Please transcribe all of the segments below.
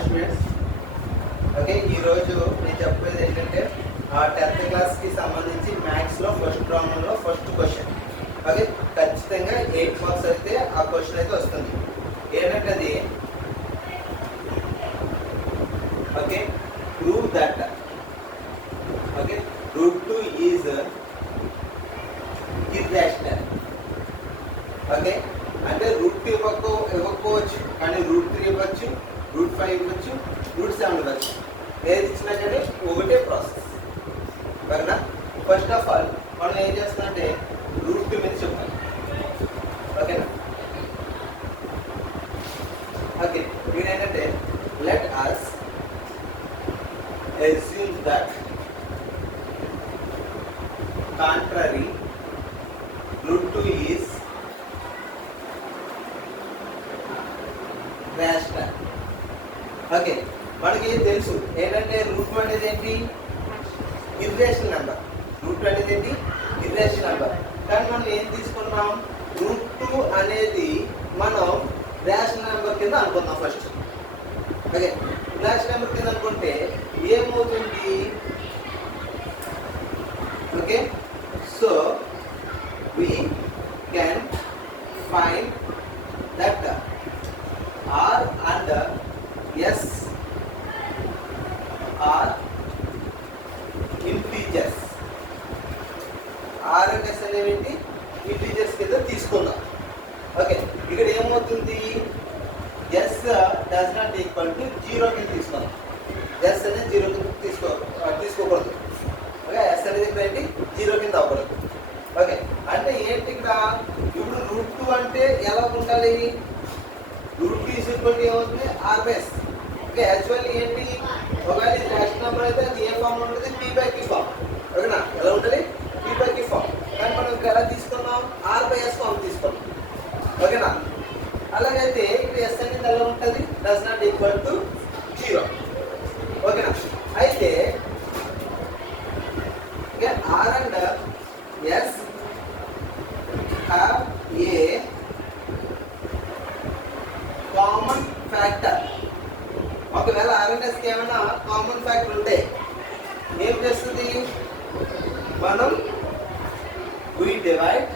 Students okay ఈరోజు నేను చెప్పేది ఏంటంటే 10th క్లాస్కి సంబంధించి మ్యాథ్స్లో ఫస్ట్ రౌండ్లో ఫస్ట్ క్వశ్చన్ ఓకే ఖచ్చితంగా 8 మార్క్స్ అయితే ఆ క్వశ్చన్ అయితే వస్తుంది ఏంటంటే అది okay prove that okay √2 is irrational okay అంటే √2 ఇవ్వకపోవచ్చు కానీ √3 ఇవ్వచ్చు √5 ఇవ్వచ్చు √7 ఇవ్వచ్చు ఏది ఇచ్చినా కానీ ఒకటే ప్రాసెస్ ఓకేనా ఫస్ట్ ఆఫ్ ఆల్ మనం ఏం చేస్తున్నామంటే √2 మీద చెప్పాలి ఓకేనా ఓకే ఇది ఏంటంటే let us assume that contrary √2 is rational okay మనకి తెలుసు ఏంటంటే √2 అనేది ఏంటి ఇర్రేషనల్ నెంబర్ √2 అనేది ఏంటి ఇర్రేషనల్ నెంబర్ కానీ మనం ఏం తీసుకున్నాం √2 అనేది మనం రేషనల్ నెంబర్ కింద అనుకుందాం ఫస్ట్ ఓకే రేషనల్ నెంబర్ కింద అనుకుంటే ఏమవుతుంది okay so we can find that R and S are integers. R and S అనేవి ఇంటీజర్స్ కింద తీసుకుందాం ఓకే ఇక్కడ ఏమవుతుంది S does not equal to 0 కింద తీసుకుందాం S అనేది 0 కింద తీసుకోకూడదు ఓకే S అనేది ఇక్కడ ఏంటి 0 కింద అవ్వకూడదు ఓకే అంటే ఏంటి ఇక్కడ ఇప్పుడు √2 అంటే ఎలా ఉండాలి √2 ఈజ్ ఈక్వల్ టు ఏమవుతుంది r/s ఓకే యాక్చువల్లీ ఏంటి ఒకవేళ ఇది రేషనల్ నెంబర్ అయితే అది ఏ ఫామ్ ఉంటుంది p/q ఫామ్ ఓకేనా ఎలా ఉంటుంది p/q ఫామ్ కానీ మనం ఇక్కడ ఎలా తీసుకున్నాం r/s ఫామ్ తీసుకున్నాం ఓకేనా అలాగైతే ఇక్కడ s అనేది ఎలా ఉంటుంది డస్ నాట్ ఈక్వల్ టు 0 ఓకేనా అయితే r and s have a common factor ఒకవేళ R&S కి ఏమైనా కామన్ ఫ్యాక్టర్ ఉంటే ఏం చేస్తుంది మనం we divide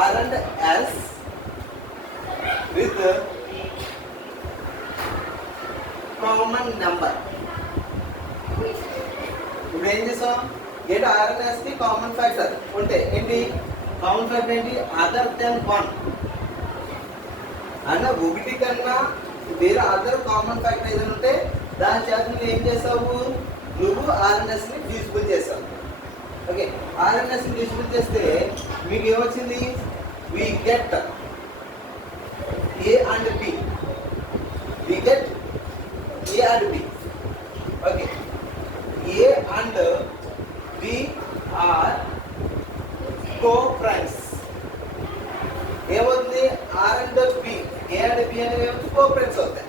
R and S with common number ఇప్పుడు ఏం చేసాం ఏంటి R&S కి కామన్ ఫ్యాక్టర్ ఉంటే ఏంటి కామన్ ఫ్యాక్టర్ ఏంటి అదర్ దెన్ 1 అన్న ఒకటి కన్నా వేరే అదర్ కామన్ ఫ్యాక్టర్ ఏదైనా ఉంటే దాని చేత నువ్వు ఏం చేసావు నువ్వు R&S ని డివిజిబుల్ చేసావు ఓకే R&S ని డివిజిబుల్ చేస్తే మీకు ఏమొచ్చింది we get A and B we get A and B okay A and B are co-primes ఏమవుతుంది R and B A and B అనేవి ఏమవుతుంది co-primes అవుతాయి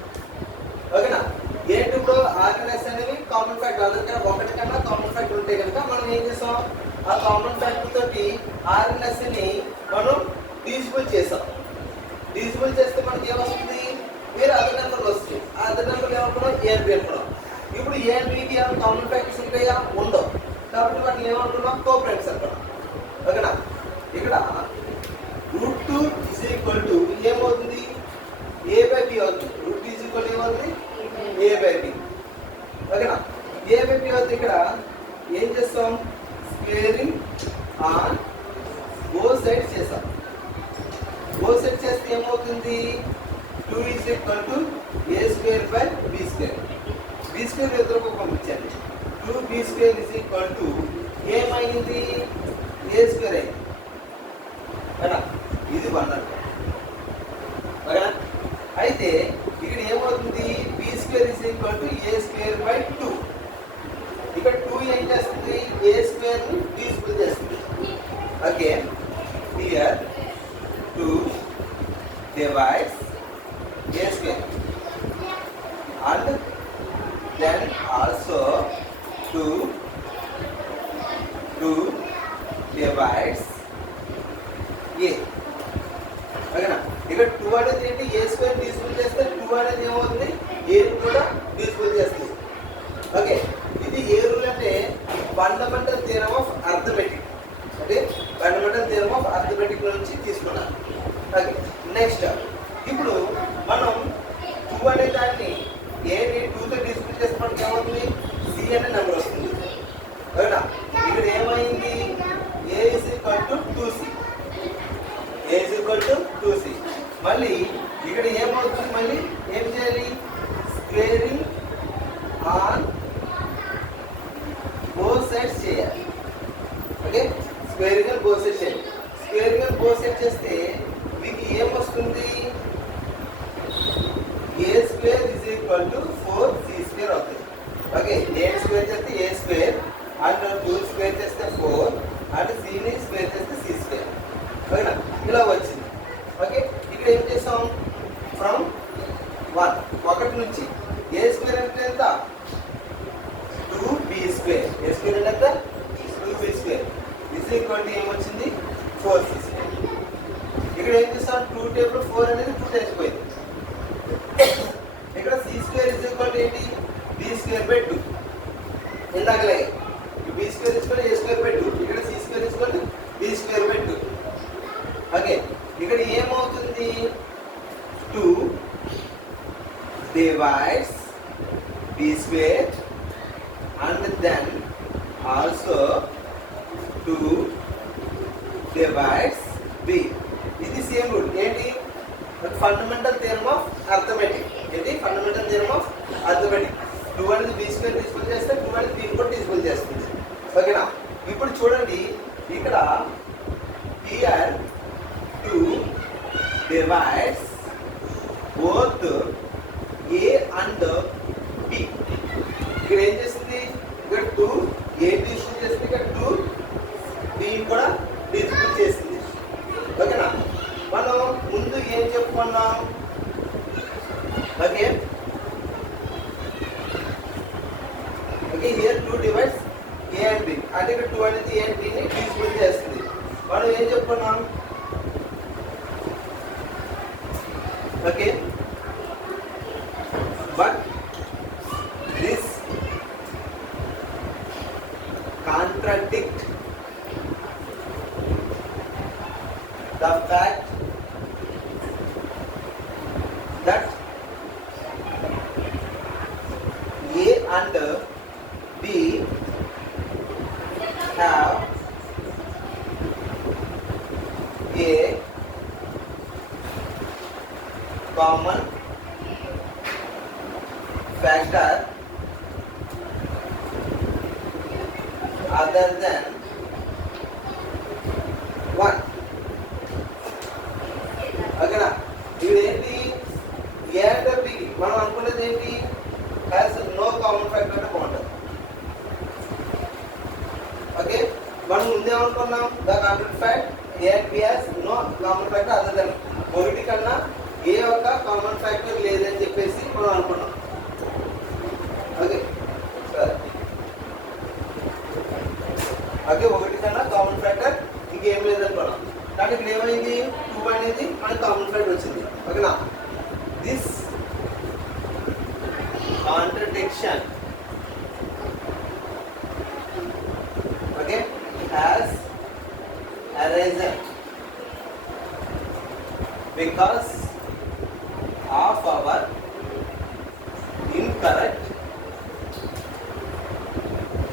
ఓకేనా ఏంటి ఇప్పుడు R&S అనేవి కామన్ ఫ్యాక్టర్ అందరికన్నా ఒకటి కన్నా కామన్ ఫ్యాక్టర్ ఉంటే కనుక మనం ఏం చేసాం ఆ కామన్ ఫ్యాక్టర్ తోటి R&S ని మనం డివిజిబుల్ చేసాం డివిజిబుల్ చేస్తే మనకి ఏమొస్తుంది వేరే అదర్ నెంబర్లు వస్తుంది ఆ అదర్ నెంబర్లు ఏమనుకున్నాం A and B అనుకున్నాం ఇప్పుడు A and B కి ఏమైనా కామన్ ఫ్యాక్టర్స్ ఉంటాయా ఉండవు కాబట్టి వాటిని ఏమనుకున్నాం co-primes అనుకున్నాం ఓకేనా ఇక్కడ √2 ఈజ్ ఈక్వల్ టు ఏమవుతుంది A/B అవుతుంది √2 ఈజ్ ఈక్వల్ ఏమవుతుంది A/B ఓకేనా A/B అవుతుంది ఇక్కడ ఏం చేస్తాం స్క్వేరింగ్ ఆన్ బోత్ సైడ్స్ చేస్తాం బోత్ సైడ్స్ చేస్తే ఏమవుతుంది 2 is equal to A²/B². B² ఎదురుకు పంపించండి 2B² ఈజ్ ఈక్వల్ టు ఏమైంది A² అయింది ఓకేనా ఇది 1 ఓకేనా అయితే ఇక్కడ ఏమవుతుంది B² is equal to A²/2 ఇక్కడ 2 ఏం చేస్తుంది A² ని డివిజిబుల్ చేస్తుంది okay here 2 divides A² and then also 2 divides A ఓకేనా ఇక్కడ 2 అనేది ఏంటి ఏ స్క్వేర్ డివిజిబుల్ చేస్తే 2 అనేది ఏమవుతుంది ఏ కూడా డివిజిబుల్ చేస్తుంది. ఓకే, ఇది ఏ రూల్ అంటే fundamental theorem of arithmetic. Okay, fundamental theorem of arithmetic నుంచి తీసుకున్నాను. ఓకే, నెక్స్ట్ ఇప్పుడు మనం 2 అనే దాన్ని ఏని 2తో డివిజిబుల్ చేస్తే మనకి ఏమవుతుంది సి అనే నెంబర్ వస్తుంది. ఓకేనా, ఇక్కడ ఏమైంది a is equal to 2c, a is equal to 2c. మళ్ళీ ఇక్కడ ఏమవుతుంది, మళ్ళీ ఏం చేయాలి స్క్వేరింగ్ ఆన్ బోత్ సైడ్స్ చేయాలి. Okay, squaring on both sides చేయాలి. స్క్వేరింగ్ ఆన్ బోత్ సైడ్స్ చేస్తే మీకు ఏం వస్తుంది a square is equal to 4c square అవుతుంది. ఓకే, ఏ స్క్వేర్ చేస్తే ఏ స్క్వేర్ అండ్ 2 స్క్వేర్ చేస్తే 4 అండ్ సిని స్క్వేర్ చేస్తే సి స్క్వేర్. ఓకేనా, ఇలా వచ్చింది. ఓకే, ఇక్కడ ఏం చేసాం ఫ్రమ్ 1 నుంచి ఏ స్క్వేర్ అంటే ఎంత 2b స్క్వేర్, ఏ స్క్వేర్ అంటే ఎంత 2b square is equal to ఏమొచ్చింది 4c స్క్వేర్. ఇక్కడ ఏం చేస్తాం 2 టేబుల్ 4 అనేది 2 తెచ్చిపోయింది. ఇక్కడ c square is equal to ఏంటి b స్క్వేర్ బై 2. ఇందాకలే b square is equal to a square by 2, ఇక్కడ c square is equal to b square by 2. Okay, ఇక్కడ ఏమవుతుంది 2 divides b square and then also 2 divides b. ఇది same rule ఏంటి fundamental theorem of arithmetic. ఏంటి fundamental theorem of arithmetic. 2 అనేది b square divisible చేస్తే 2 అనేది b కూడా divisible చేస్తుంది. ఓకేనా, ఇప్పుడు చూడండి ఇక్కడ here 2 divides both a and b. ఇక్కడ ఏం చేస్తుంది ఇక్కడ 2 a డివిజిబుల్ చేస్తుంది, ఇక్కడ 2 b కూడా డివిజిబుల్ చేస్తుంది. ఓకేనా, మనం ముందు ఏం చెప్పుకున్నాం okay okay here 2 divides a and b అంటే ఇక్కడ 2 అనేది a and b ని డివిజిబుల్ చేస్తుంది. మనం ఏం చెప్పుకున్నాం okay but this contradict the fact that a and b have a common factor other than 1. ఓకేనా, ఇదేంటి ఏ అంటే బి మనం అనుకునేది ఏంటి హ్యాస్ నో కామన్ ఫ్యాక్టర్ అంటే బాగుంటుంది. ఓకే, మనం ముందేమనుకున్నాం the common fact a and b has no common factor other than ఒకటి కన్నా ఏ యొక్క కామన్ ఫ్యాక్టర్ లేదని చెప్పేసి మనం అనుకున్నాం. ఓకే సరే, ఓకే ఒకటి కన్నా కామన్ ఫ్యాక్టర్ ఇంకేం లేదనుకున్నాం. కానీ ఇక్కడ ఏమైంది 2 అనేది మనకి కామన్ ఫ్యాక్టర్ వచ్చింది. ఓకేనా, this contradiction okay has arisen because of our incorrect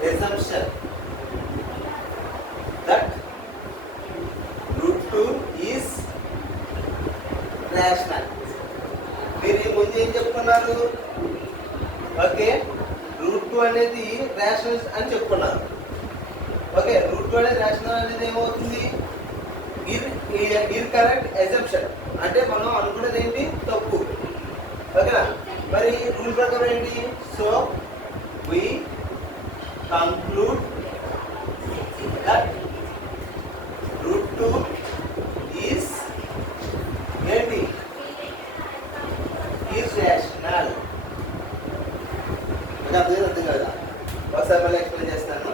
assumption that root 2 is rational. మీరు ముందు ఏం చెప్పుకున్నారు ఓకే రూట్ 2 అనేది రేషనల్ అని చెప్పుకున్నారు. ఓకే రూట్ 2 అనేది రేషనల్ అనేది ఏమవుతుంది ఇన్కరెక్ట్ అజంప్షన్ అంటే మనం అనుకున్నది ఏంటి తప్పు. ఓకేనా, మరి రూల్ ప్రకారం ఏంటి so we conclude that root 2 is ఏంటి irrational. అర్థం కదా ఒకసారి మళ్ళీ ఎక్స్ప్లెయిన్ చేస్తాను.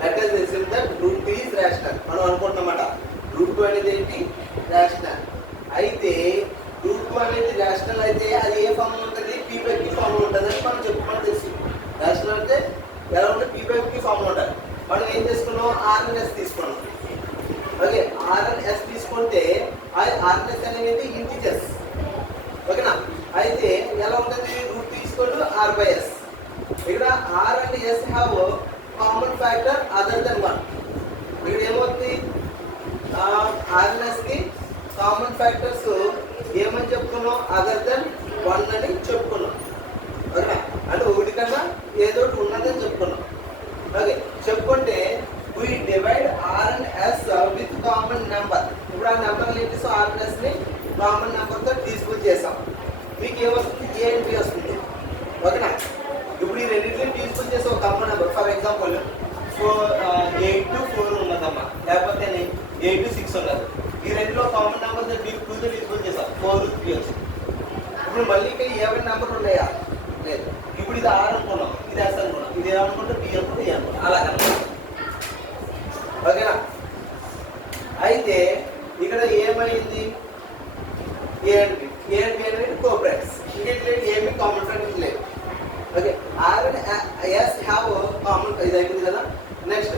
That is receive that root 2 is rational మనం అనుకుంటున్నమాట. రూట్ 2 అనేది ఏంటి రేషనల్ అయితే రేషనల్ అయితే అది ఏ ఫామ్ ఉంటుంది, పీ బై క్యూ ఫామ్ ఉంటుంది అని మనం తెలుసు. రేషనల్ అంటే ఎలా ఉంటుంది, పీ బై క్యూ ఫామ్ ఉంటుంది. మనం ఏం చేసుకున్నాం, ఆర్ఎన్ఎస్ తీసుకున్నాం. ఓకే, ఆర్ఎన్ఎస్ తీసుకుంటే ఆర్ఎన్ఎస్ అనేది ఇంటిజర్స్. ఓకేనా, అయితే ఎలా ఉంటుంది, రూట్ తీసుకోండి ఆర్ బై ఎస్. ఇక్కడ r and yes have common factor other than 1. ఇక్కడ ఏమవుతుంది, ఆర్ఎన్ఎస్ కి కామన్ ఫ్యాక్టర్స్ ఏమని చెప్పుకున్నాం, అదర్ దెన్ 1 అని చెప్పుకున్నాం. ఓకేనా, అంటే ఒకటి కన్నా ఏదో ఒకటి ఉన్నదని చెప్పుకున్నాం. ఓకే, చెప్పుకుంటే we divide R and S with common number. ఇప్పుడు ఆ నెంబర్ ఏం చేసాం, R and S ని కామన్ నెంబర్ తో డిస్ప్యూట్ చేసాం. మీకు ఏమొస్తుంది, A and B వస్తుంది. ఓకేనా, ఇప్పుడు ఈ రెండింటిని డిస్ప్యూట్ చేసే ఒక common number. For example 8 to 4 ఉన్నదమ్మా, లేకపోతే 8 to 6 ఉన్నది. ఈ రెండులో కామన్ నెంబర్ 2 తో డిస్ప్యూట్ చేసాం, 4 3 వచ్చింది. ఇప్పుడు మళ్ళీ ఇక్కడ ఏమైనా నెంబర్ ఉన్నాయా, లేదు. ఇప్పుడు ఇది R అనుకున్నాం, ఇది S అనుకున్నాం, ఇది ఏమనుకుంటే B అనుకుంటే E అనుకున్నాం, అలా కనుక. ఓకేనా, అయితే ఇక్కడ ఏమైంది, ఏ అండ్ బి అనేది కోఆపరేట్స్, ఇంకేంటి ఏమి కామన్ ఫ్యాక్టర్స్ లేవు. Okay, R and yes have common, ఇది అయిపోయింది కదా. Next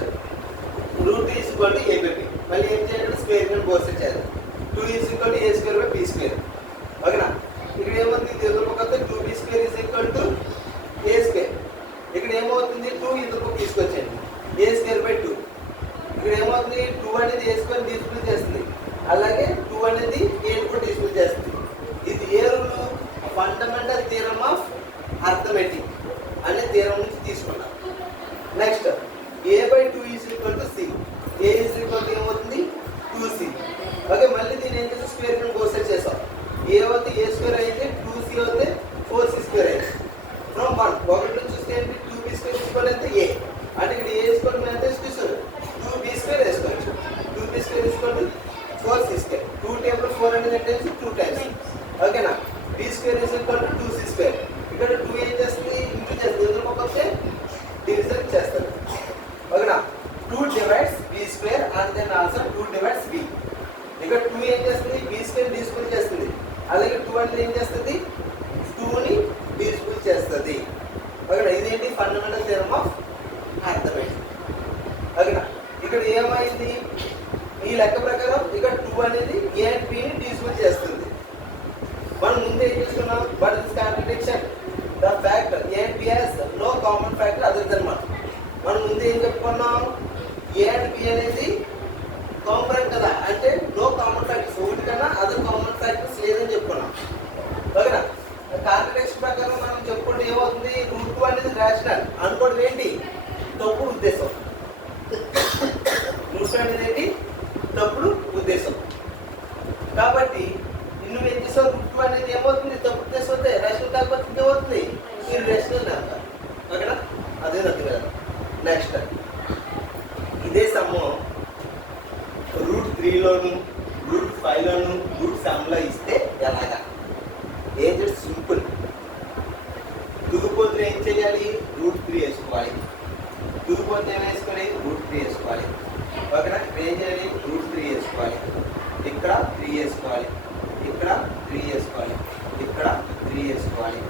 root is equal to A by B. మళ్ళీ ఏం చేయాలి, స్క్వేర్ కింద బోర్స్ చేయాలి. 2 is equal to A square by B square. ఓకేనా, ఇక్కడ ఏమవుతుంది, ఎదురు పక్క 2b square is equal to A square. ఇక్కడ ఏమవుతుంది, 2 ఎదురు తీసుకొచ్చేయండి, ఏ స్క్వేర్ బై 2. ఇక్కడ ఏమవుతుంది, 2 అనేది ఏ స్క్వేర్ డిస్ప్యూట్ చేస్తుంది, అలాగే 2 అనేది ఏ కూడా డిస్ప్యూట్ చేస్తుంది. ఇది ఏ rule, fundamental theorem of arithmetic అనే థియరమ్ నుంచి తీసుకున్నాం. Next a by 2 is equal to c. A is equal to ఏమవుతుంది, 2c. ఓకే, మళ్ళీ దీన్ని ఏం చేస్తే స్క్వేర్ కింద కోసెట్ చేసాం. ఏ అవుతే ఏ స్క్వేర్ అయితే 2c అవుతే 4c స్క్వేర్ అయితే ఫ్రమ్ 1 నుంచి చూస్తే ఏంటి, 2b స్క్వేర్ ఈక్వల్ అయితే ఏ. అంటే ఇక్కడ ఏ స్క్వేర్ మీద తీసుకొచ్చారు, 2b స్క్వేర్ వేసుకోవచ్చు. 2b square equal to 4c square. 2 table 4 అనేది అంటే 2 టైమ్స్. ఓకేనా, b square is equal to 2c square. ఇక్కడ 2 ఏం చేస్తుంది, ఇంటూ చేస్తుంది, ఎదురు పక్క డివిజన్ చేస్తారు. ఓకేనా, 2 divides b square and then also 2 divides b. ఇక్కడ 2 ఏం చేస్తుంది, b స్క్వేర్ డిస్ప్యూట్ చేస్తుంది, అలాగే 2 అంటే ఏం చేస్తుంది, 2 ని డిస్ప్యూట్ చేస్తుంది. ఓకేనా, ఇదేంటి ఫండమెంటల్ థియరమ్ ఆఫ్ అర్థమెటిక్. ఓకేనా, ఇక్కడ ఏమైంది, ఈ లెక్క ప్రకారం ఇక్కడ 2 అనేది ఏ అండ్ బి ని డిస్ప్యూట్ చేస్తుంది. మనం ముందు ఏం చేసుకున్నాం, but this contradiction the factor A and B has no common factor other than 1. మనం ముందు ఏం చెప్పుకున్నాం, ఏ అండ్ బి అనేది కాంపరెంట్ కదా, అంటే నో కామన్ ఫ్యాక్టర్స్, ఒకటి కన్నా అదర్ కామన్ ఫ్యాక్టర్స్ లేదని చెప్పుకున్నాం. ఓకేనా, కాంట్రడిక్షన్ ప్రకారం మనం చెప్పుకుంటే ఏమవుతుంది, రూట్ 2 అనేది రేషనల్ అనుకోవడం ఏంటి, తప్పుడు ఉద్దేశం. రూట్ 2 అనేది ఏంటి, తప్పుడు ఉద్దేశం. కాబట్టి నువ్వు ఏం చేసావు, రూట్ 2 అనేది ఏమవుతుంది, తప్పుడు ఉద్దేశం అవుతే రేషనల్ కాకపోతే ఇంకేమవుతుంది, మీరు రేషనల్ నెంబర్. ఓకేనా, అదే నథింగ్ కదా. నెక్స్ట్ ఇదే సమ్ము రూట్ 3లోను రూట్ 5లోను రూట్ 7లో ఇస్తే ఎలాగా, ఏం చేసి సింపుల్. దిగుపోతే ఏం చేయాలి, రూట్ 3 వేసుకోవాలి. దిగుపోతే ఏం వేసుకోవాలి, రూట్ 3 వేసుకోవాలి. ఓకేనా, ఏం చేయాలి, రూట్ 3 వేసుకోవాలి, ఇక్కడ 3 వేసుకోవాలి, ఇక్కడ 3 వేసుకోవాలి, ఇక్కడ 3 వేసుకోవాలి.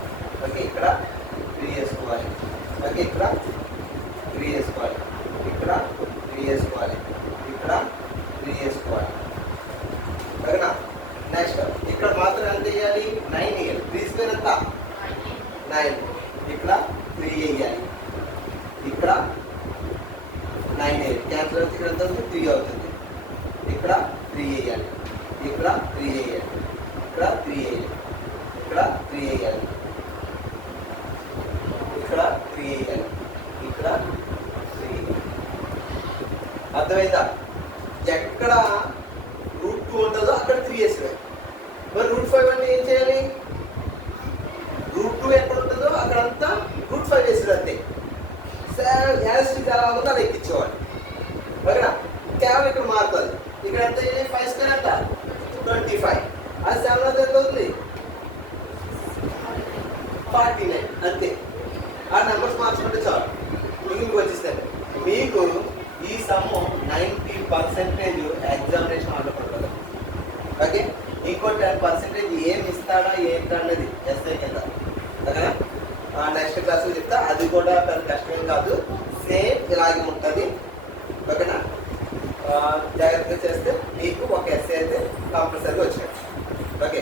ఓకే, ఇక్కడ 3 వేసుకోవాలి. ఓకే, ఇక్కడ 3 వేసుకోవాలి, ఇక్కడ 3 వేసుకోవాలి, ఇక్కడ 3 వేసుకోవాలి. ఓకేనా, నెక్స్ట్ ఇక్కడ మాత్రం ఎంత వేయాలి, 9 వేయాలి. 3 స్క్వేర్ ఎంత, 9. ఇక్కడ 3 వేయాలి, ఇక్కడ 9 వేయాలి. క్యాన్సల్ అయితే ఇక్కడ ఎంత అవుతుంది, 3 అవుతుంది. ఇక్కడ 3 వేయాలి, ఇక్కడ 3 వేయాలి, ఇక్కడ 3 వేయాలి, ఇక్కడ 3 వేయాలి, ఇక్కడ 3 వేయాలి, ఇక్కడ 3 వేయాలి. అర్థమైందా, ఎక్కడ రూట్ 2 ఉంటుందో అక్కడ 3 వేసుకోవాలి. మరి రూట్ 5 అంటే ఏం చేయాలి, రూట్ 2 ఎక్కడ ఉంటుందో అక్కడంతా రూట్ 5 వేసాడు అంతే. యాసిడ్ ఎలా ఉందో అలా ఎక్కించేవాడు. ఓకేనా, కేవలం ఇక్కడ మారుతుంది. ఇక్కడ ఎంత 5 స్క్వేర్ ఎంత 25, అది 7 ఎంత అవుతుంది 49 అంతే. ఆ నెంబర్స్ మార్చుకుంటే చాలు, మీకు వచ్చేస్తాయి. మీకు ఈ సమ్ 90% ఎగ్జామినేషన్ ఆర్డర్ పడుతుంది. ఓకే, ఇంకో 10% ఏం ఇస్తాడా ఏంటన్నది ఎస్ఐ కింద. ఓకేనా? నెక్స్ట్ క్లాస్లో చెప్తా. అది కూడా పెద్ద కష్టమేం కాదు, సేమ్ ఇలాగే ఉంటుంది. ఓకేనా? జాగ్రత్తగా చేస్తే మీకు ఒక ఎస్ఐ అయితే కంపల్సరీగా వచ్చినట్టు. ఓకే.